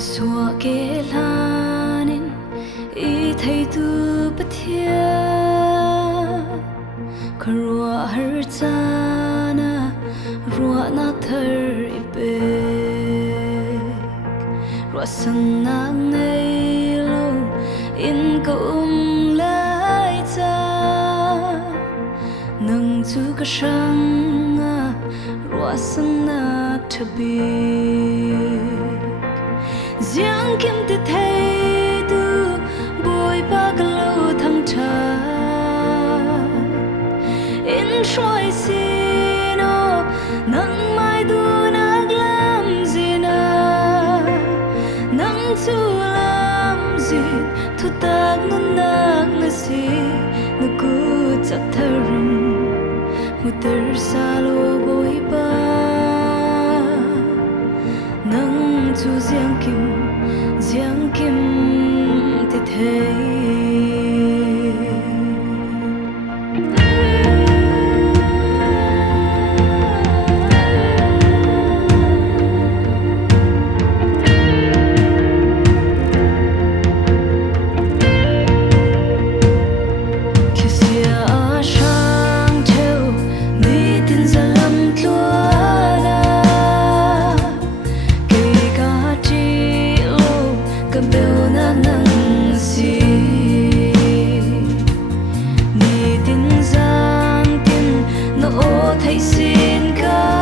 xua kê lanin I thấy tu bất thia Karua har chana Rua na thar ipe Rua sang na ngay lâu In ka lại cha Nang tu ka sang Rua sang na tabi Giang kim ti thấy tu bồi ba cái lâu thăng trà in soi xino nắng mai tu nát làm gì na nắng tu làm gì thu tak nun nak na si na ku chặt tharum mutar salo bồi ba nắng tu giang kim ti thấy thấy xin ca